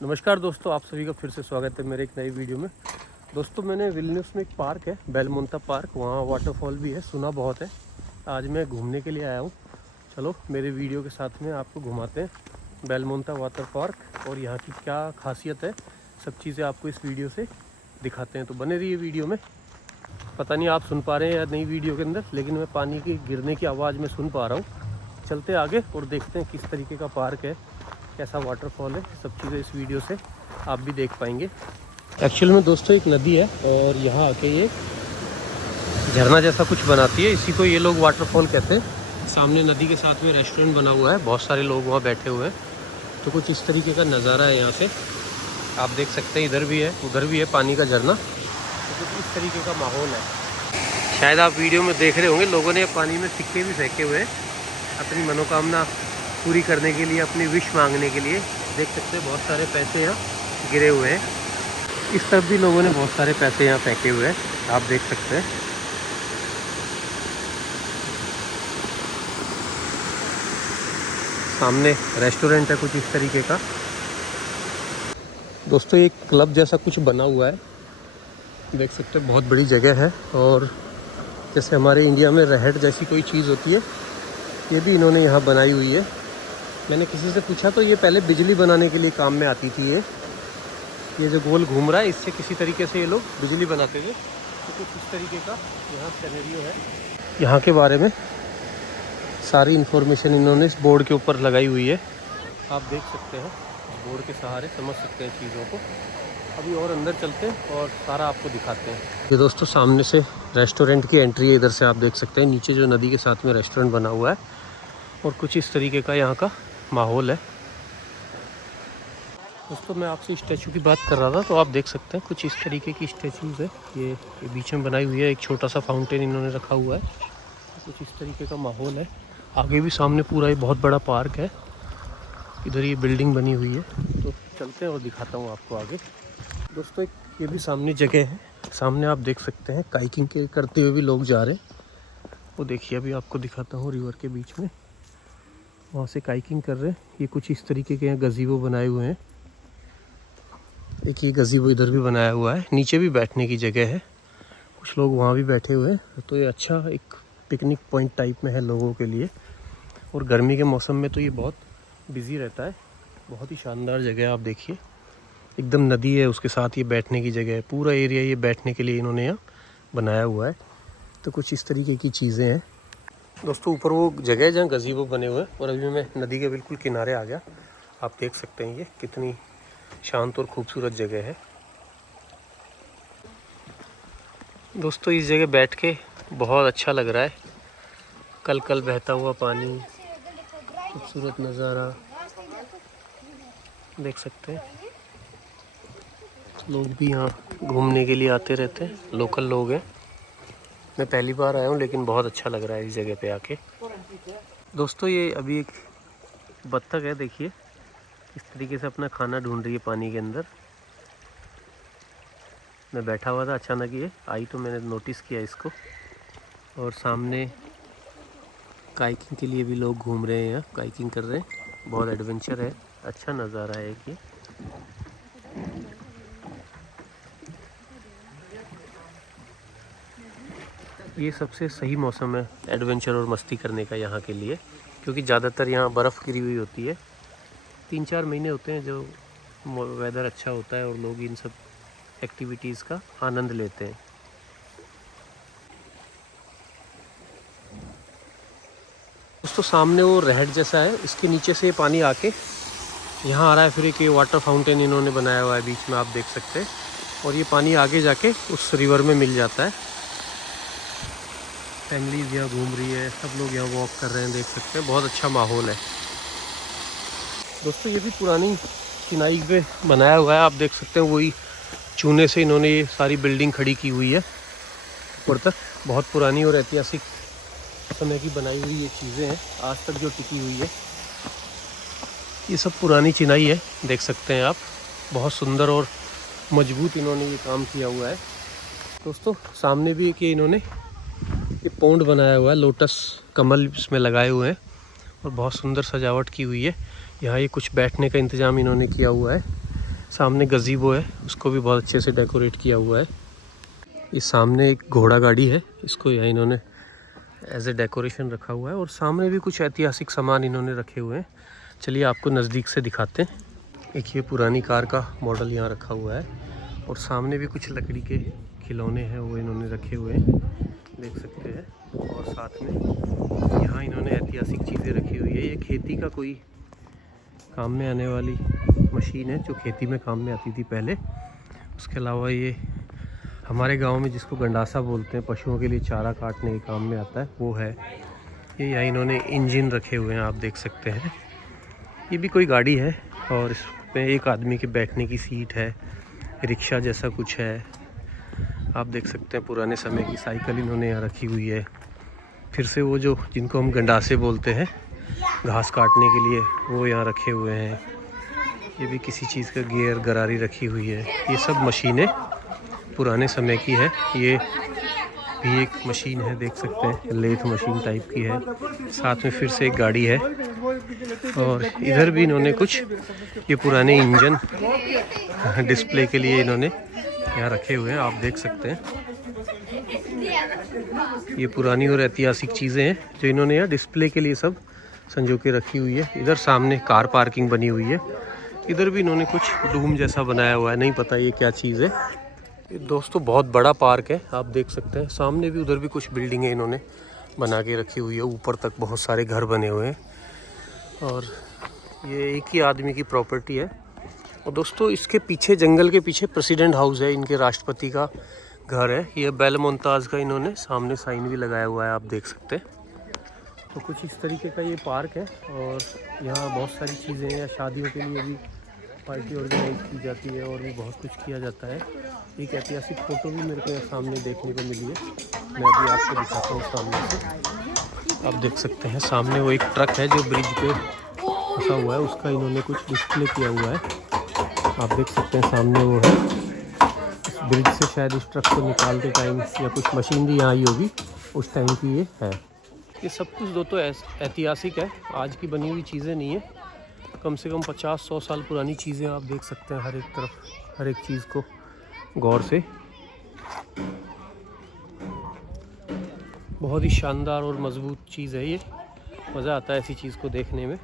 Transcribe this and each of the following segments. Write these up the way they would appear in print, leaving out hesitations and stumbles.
नमस्कार दोस्तों, आप सभी का फिर से स्वागत है मेरे एक नई वीडियो में। दोस्तों, मैंने विल्नियस में एक पार्क है बेलमोंता पार्क, वहाँ वाटरफॉल भी है, सुना बहुत है। आज मैं घूमने के लिए आया हूँ। चलो मेरे वीडियो के साथ में आपको घुमाते हैं बेलमोंता वाटर पार्क और यहाँ की क्या खासियत है, सब चीज़ें आपको इस वीडियो से दिखाते हैं। तो बने रहिए वीडियो में। पता नहीं आप सुन पा रहे हैं या नहीं वीडियो के अंदर, लेकिन मैं पानी की गिरने की आवाज़ में सुन पा रहा हूँ। चलते आगे और देखते हैं किस तरीके का पार्क है, कैसा वाटरफॉल है, सब चीज़ें इस वीडियो से आप भी देख पाएंगे। एक्चुअल में दोस्तों एक नदी है और यहाँ आके ये झरना जैसा कुछ बनाती है, इसी को ये लोग वाटरफॉल कहते हैं। सामने नदी के साथ में रेस्टोरेंट बना हुआ है, बहुत सारे लोग वहाँ बैठे हुए हैं। तो कुछ इस तरीके का नज़ारा है यहाँ से, आप देख सकते हैं। इधर भी है, उधर भी है पानी का झरना। तो कुछ इस तरीके का माहौल है। शायद आप वीडियो में देख रहे होंगे, लोगों ने पानी में सिक्के भी फेंके हुए हैं अपनी मनोकामना पूरी करने के लिए, अपनी विश मांगने के लिए। देख सकते हैं बहुत सारे पैसे यहाँ गिरे हुए हैं। इस तरफ भी लोगों ने बहुत सारे पैसे यहाँ फेंके हुए हैं, आप देख सकते हैं। सामने रेस्टोरेंट है कुछ इस तरीके का। दोस्तों एक क्लब जैसा कुछ बना हुआ है, देख सकते हैं, बहुत बड़ी जगह है। और जैसे हमारे इंडिया में रहट जैसी कोई चीज़ होती है, ये भी इन्होंने यहाँ बनाई हुई है। मैंने किसी से पूछा तो ये पहले बिजली बनाने के लिए काम में आती थी। ये जो गोल घूम रहा है, इससे किसी तरीके से ये लोग बिजली बनाते थे। तो कुछ इस तरीके का यहाँ सिनेरियो है। यहाँ के बारे में सारी इन्फॉर्मेशन इन्होंने इस बोर्ड के ऊपर लगाई हुई है, आप देख सकते हैं। इस बोर्ड के सहारे समझ सकते हैं चीज़ों को। अभी और अंदर चलते हैं और सारा आपको दिखाते हैं। ये दोस्तों सामने से रेस्टोरेंट की एंट्री है, इधर से आप देख सकते हैं। नीचे जो नदी के साथ में रेस्टोरेंट बना हुआ है और कुछ इस तरीके का यहाँ का माहौल है। दोस्तों मैं आपसे स्टैचू की बात कर रहा था, तो आप देख सकते हैं कुछ इस तरीके की स्टैचूज़ है। ये बीच में बनाई हुई है, एक छोटा सा फाउंटेन इन्होंने रखा हुआ है। कुछ इस तरीके का माहौल है। आगे भी सामने पूरा ये बहुत बड़ा पार्क है, इधर ये बिल्डिंग बनी हुई है। तो चलते हैं और दिखाता हूँ आपको आगे। दोस्तों एक ये भी सामने जगह है, सामने आप देख सकते हैं काइकिंग के करते हुए भी लोग जा रहे हैं। वो देखिए, अभी आपको दिखाता हूँ रिवर के बीच में, वहाँ से काइकिंग कर रहे हैं। ये कुछ इस तरीके के यहाँ गज़ीबो बनाए हुए हैं। एक ये गज़ीबो इधर भी बनाया हुआ है, नीचे भी बैठने की जगह है, कुछ लोग वहाँ भी बैठे हुए हैं। तो ये अच्छा एक पिकनिक पॉइंट टाइप में है लोगों के लिए। और गर्मी के मौसम में तो ये बहुत बिज़ी रहता है। बहुत ही शानदार जगह है, आप देखिए, एकदम नदी है, उसके साथ ये बैठने की जगह है। पूरा एरिया ये बैठने के लिए इन्होंने यहाँ बनाया हुआ है। तो कुछ इस तरीके की चीज़ें हैं। दोस्तों ऊपर वो जगह है जहाँ गज़ीबो बने हुए हैं, और अभी मैं नदी के बिल्कुल किनारे आ गया। आप देख सकते हैं ये कितनी शांत और खूबसूरत जगह है। दोस्तों इस जगह बैठ के बहुत अच्छा लग रहा है। कल कल बहता हुआ पानी, खूबसूरत नज़ारा देख सकते हैं। लोग भी यहाँ घूमने के लिए आते रहते हैं, लोकल लोग हैं। मैं पहली बार आया हूँ, लेकिन बहुत अच्छा लग रहा है इस जगह पे आके। दोस्तों ये अभी एक बत्तख है, देखिए इस तरीके से अपना खाना ढूंढ रही है पानी के अंदर। मैं बैठा हुआ था, अचानक ये आई तो मैंने नोटिस किया इसको। और सामने काइकिंग के लिए भी लोग घूम रहे हैं, यहाँ काइकिंग कर रहे हैं। बहुत एडवेंचर है, अच्छा नज़ारा है एक ये सबसे सही मौसम है एडवेंचर और मस्ती करने का यहाँ के लिए, क्योंकि ज़्यादातर यहाँ बर्फ़ गिरी हुई होती है। 3-4 महीने होते हैं जो वेदर अच्छा होता है और लोग इन सब एक्टिविटीज़ का आनंद लेते हैं। दोस्तों सामने वो रहट जैसा है, इसके नीचे से पानी आके यहाँ आ रहा है। फिर एक वाटर फाउंटेन इन्होंने बनाया हुआ है बीच में, आप देख सकते हैं। और ये पानी आगे जाके उस रिवर में मिल जाता है। फैमिलीज़ यहाँ घूम रही है, सब लोग यहाँ वॉक कर रहे हैं, देख सकते हैं। बहुत अच्छा माहौल है। दोस्तों ये भी पुरानी चिनाई पे बनाया हुआ है, आप देख सकते हैं। वही चूने से इन्होंने ये सारी बिल्डिंग खड़ी की हुई है ऊपर तक। बहुत पुरानी और ऐतिहासिक समय की बनाई हुई ये चीज़ें हैं, आज तक जो टिकी हुई है। ये सब पुरानी चिनाई है, देख सकते हैं आप। बहुत सुंदर और मजबूत इन्होंने ये काम किया हुआ है। दोस्तों सामने भी एक इन्होंने ये पौंड बनाया हुआ है, लोटस कमल इसमें लगाए हुए हैं और बहुत सुंदर सजावट की हुई है। यहाँ ये कुछ बैठने का इंतज़ाम इन्होंने किया हुआ है। सामने गज़ीबो है, उसको भी बहुत अच्छे से डेकोरेट किया हुआ है। ये सामने एक घोड़ा गाड़ी है, इसको यहाँ इन्होंने एज ए डेकोरेशन रखा हुआ है। और सामने भी कुछ ऐतिहासिक सामान इन्होंने रखे हुए हैं। चलिए आपको नज़दीक से दिखाते हैं। एक ये पुरानी कार का मॉडल यहाँ रखा हुआ है और सामने भी कुछ लकड़ी के खिलौने हैं वो इन्होंने रखे हुए हैं, देख सकते हैं। और साथ में यहाँ इन्होंने ऐतिहासिक चीज़ें रखी हुई है। ये खेती का कोई काम में आने वाली मशीन है जो खेती में काम में आती थी पहले। उसके अलावा ये हमारे गांव में जिसको गंडासा बोलते हैं, पशुओं के लिए चारा काटने के काम में आता है, वो है। ये यहाँ इन्होंने इंजन रखे हुए हैं, आप देख सकते हैं। ये भी कोई गाड़ी है और इसमें एक आदमी के बैठने की सीट है, रिक्शा जैसा कुछ है, आप देख सकते हैं। पुराने समय की साइकिल इन्होंने यहाँ रखी हुई है। फिर से वो जो जिनको हम गंडासे बोलते हैं घास काटने के लिए, वो यहाँ रखे हुए हैं। ये भी किसी चीज़ का गियर गरारी रखी हुई है। ये सब मशीनें पुराने समय की है। ये भी एक मशीन है, देख सकते हैं, लेथ मशीन टाइप की है। साथ में फिर से एक गाड़ी है और इधर भी इन्होंने कुछ ये पुराने इंजन डिस्प्ले के लिए इन्होंने यहाँ रखे हुए हैं, आप देख सकते हैं। ये पुरानी और ऐतिहासिक चीज़ें हैं जो इन्होंने यहाँ डिस्प्ले के लिए सब संजो के रखी हुई है। इधर सामने कार पार्किंग बनी हुई है। इधर भी इन्होंने कुछ डूम जैसा बनाया हुआ है, नहीं पता ये क्या चीज़ है। ये दोस्तों बहुत बड़ा पार्क है, आप देख सकते हैं। सामने भी उधर भी कुछ बिल्डिंगें इन्होंने बना के रखी हुई है। ऊपर तक बहुत सारे घर बने हुए हैं और ये एक ही आदमी की प्रॉपर्टी है। और दोस्तों इसके पीछे, जंगल के पीछे प्रेसिडेंट हाउस है, इनके राष्ट्रपति का घर है। ये बेलमोंताज का इन्होंने सामने साइन भी लगाया हुआ है, आप देख सकते हैं। तो कुछ इस तरीके का ये पार्क है और यहाँ बहुत सारी चीज़ें हैं। शादियों के लिए भी पार्टी ऑर्गेनाइज की जाती है और भी बहुत कुछ किया जाता है। एक ऐतिहासिक फ़ोटो भी मेरे को यहाँ सामने देखने को मिली है, मैं अभी आपको दिखाता हूँ सामने से। आप देख सकते हैं सामने वो एक ट्रक है जो ब्रिज पे फंसा हुआ है, उसका इन्होंने कुछ डिस्प्ले किया हुआ है, आप देख सकते हैं। सामने वो है, इस ब्रिज से शायद इस ट्रक को निकालते टाइम या कुछ मशीनरी यहाँ आई होगी, उस टाइम की ये है। ये सब कुछ दोस्तों ऐतिहासिक है, आज की बनी हुई चीज़ें नहीं है। कम से कम 50-100 साल पुरानी चीज़ें आप देख सकते हैं। हर एक तरफ, हर एक चीज़ को गौर से। बहुत ही शानदार और मज़बूत चीज़ है ये, मज़ा आता है ऐसी चीज़ को देखने में।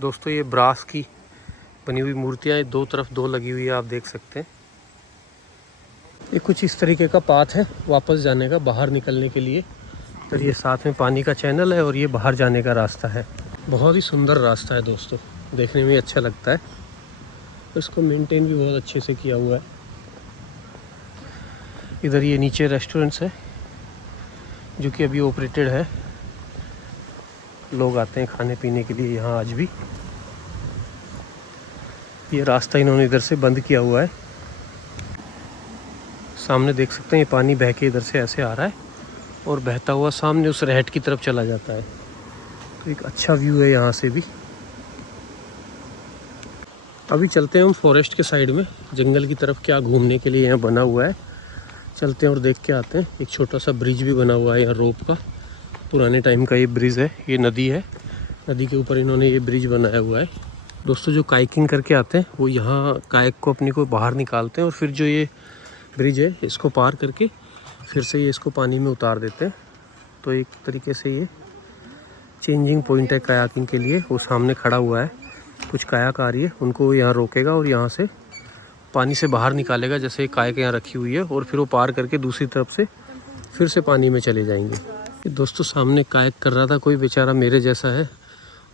दोस्तों ये ब्रास की बनी हुई मूर्तियाँ दो तरफ दो लगी हुई है, आप देख सकते हैं। ये कुछ इस तरीके का पाथ है वापस जाने का, बाहर निकलने के लिए। तो ये साथ में पानी का चैनल है और ये बाहर जाने का रास्ता है। बहुत ही सुंदर रास्ता है दोस्तों, देखने में अच्छा लगता है। इसको मेंटेन भी बहुत अच्छे से किया हुआ है। इधर ये नीचे रेस्टोरेंट्स है जो कि अभी ऑपरेटेड है, लोग आते हैं खाने पीने के लिए यहाँ आज भी। ये रास्ता इन्होंने इधर से बंद किया हुआ है। सामने देख सकते हैं ये पानी बह के इधर से ऐसे आ रहा है और बहता हुआ सामने उस रहट की तरफ चला जाता है। तो एक अच्छा व्यू है यहाँ से भी। अभी चलते हैं हम फॉरेस्ट के साइड में, जंगल की तरफ, क्या घूमने के लिए यहाँ बना हुआ है। चलते हैं और देख के आते हैं। एक छोटा सा ब्रिज भी बना हुआ है यहाँ, रोप का, पुराने टाइम का ये ब्रिज है। ये नदी है, नदी के ऊपर इन्होंने ये ब्रिज बनाया हुआ है। दोस्तों जो काइकिंग करके आते हैं वो यहाँ काइक को अपनी को बाहर निकालते हैं और फिर जो ये ब्रिज है इसको पार करके फिर से ये इसको पानी में उतार देते हैं। तो एक तरीके से ये चेंजिंग पॉइंट है कायाकिंग के लिए। वो सामने खड़ा हुआ है, कुछ कायाक आ रही है, उनको यहाँ रोकेगा और यहाँ से पानी से बाहर निकालेगा। जैसे कायाक यहाँ रखी हुई है और फिर वो पार करके दूसरी तरफ से फिर से पानी में चले जाएंगे। ये दोस्तों सामने कायाक कर रहा था कोई बेचारा मेरे जैसा है,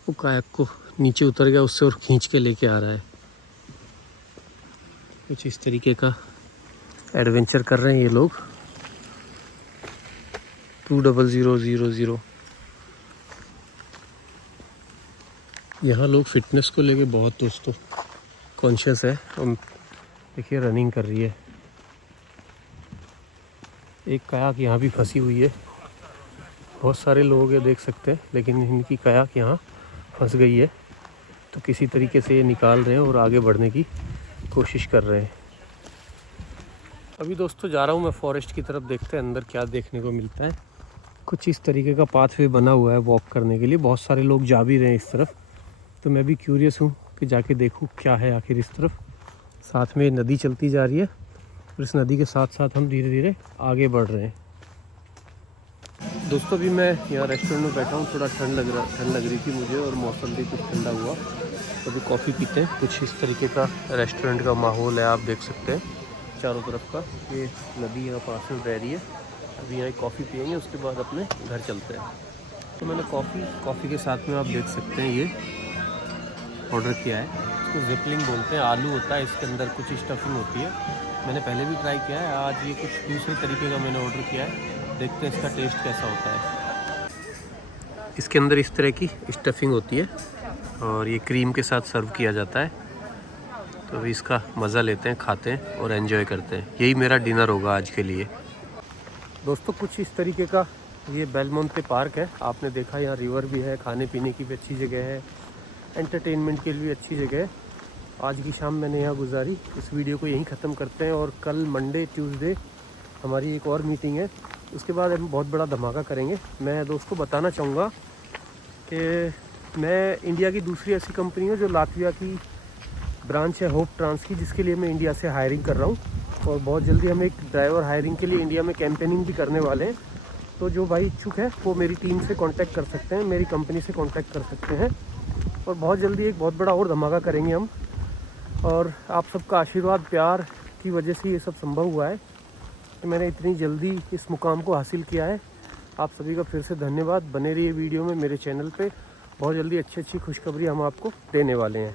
वो कायाक को नीचे उतर गया उससे और खींच के लेके आ रहा है। कुछ इस तरीके का एडवेंचर कर रहे हैं ये लोग। 20000। यहाँ लोग फिटनेस को लेके बहुत दोस्तों कॉन्शियस है। हम देखिए रनिंग कर रही है। एक कायाक यहाँ भी फंसी हुई है, बहुत सारे लोग ये देख सकते हैं, लेकिन इनकी कायाक यहाँ फंस गई है। तो किसी तरीके से ये निकाल रहे हैं और आगे बढ़ने की कोशिश कर रहे हैं। अभी दोस्तों जा रहा हूँ मैं फॉरेस्ट की तरफ, देखते हैं अंदर क्या देखने को मिलता है। कुछ इस तरीके का पाथवे बना हुआ है वॉक करने के लिए, बहुत सारे लोग जा भी रहे हैं इस तरफ। तो मैं भी क्यूरियस हूँ कि जाके देखूँ क्या है आखिर इस तरफ। साथ में नदी चलती जा रही है और इस नदी के साथ साथ हम धीरे धीरे आगे बढ़ रहे हैं। दोस्तों अभी मैं यहाँ रेस्टोरेंट में बैठा हूँ, थोड़ा ठंड लग रही थी मुझे और मौसम भी कुछ ठंडा हुआ। तो अभी कॉफ़ी पीते हैं। कुछ इस तरीके का रेस्टोरेंट का माहौल है, आप देख सकते हैं चारों तरफ का। ये नदी यहाँ पास में बह रही है। अभी यहाँ कॉफ़ी पियेंगे, उसके बाद अपने घर चलते हैं। तो मैंने कॉफ़ी के साथ में आप देख सकते हैं ये ऑर्डर किया है। इसको ज़िपलिंग बोलते हैं। आलू होता है, इसके अंदर कुछ स्टफिंग होती है। मैंने पहले भी ट्राई किया है, आज ये कुछ दूसरे तरीके का मैंने ऑर्डर किया है। देखते हैं इसका टेस्ट कैसा होता है। इसके अंदर इस तरह की स्टफिंग होती है और ये क्रीम के साथ सर्व किया जाता है। तो अभी इसका मज़ा लेते हैं, खाते हैं और एंजॉय करते हैं। यही मेरा डिनर होगा आज के लिए। दोस्तों कुछ इस तरीके का ये बेलमोंते पार्क है। आपने देखा यहाँ रिवर भी है, खाने पीने की भी अच्छी जगह है, एंटरटेनमेंट के लिए अच्छी जगह है। आज की शाम मैंने यहाँ गुजारी। इस वीडियो को यहीं ख़त्म करते हैं और कल मंडे ट्यूसडे हमारी एक और मीटिंग है, उसके बाद हम बहुत बड़ा धमाका करेंगे। मैं दोस्तों बताना चाहूँगा कि मैं इंडिया की दूसरी ऐसी कंपनी हूँ जो लातविया की ब्रांच है होप ट्रांस की, जिसके लिए मैं इंडिया से हायरिंग कर रहा हूँ। और बहुत जल्दी हम एक ड्राइवर हायरिंग के लिए इंडिया में कैंपेनिंग भी करने वाले हैं। तो जो भाई इच्छुक है वो मेरी टीम से कांटेक्ट कर सकते हैं, मेरी कंपनी से कांटेक्ट कर सकते हैं और बहुत जल्दी एक बहुत बड़ा और धमाका करेंगे हम। और आप सबका आशीर्वाद प्यार की वजह से ये सब संभव हुआ है कि मैंने इतनी जल्दी इस मुकाम को हासिल किया है। आप सभी का फिर से धन्यवाद। बने रहिए वीडियो में, मेरे चैनल पे बहुत जल्दी अच्छी खुशखबरी हम आपको देने वाले हैं।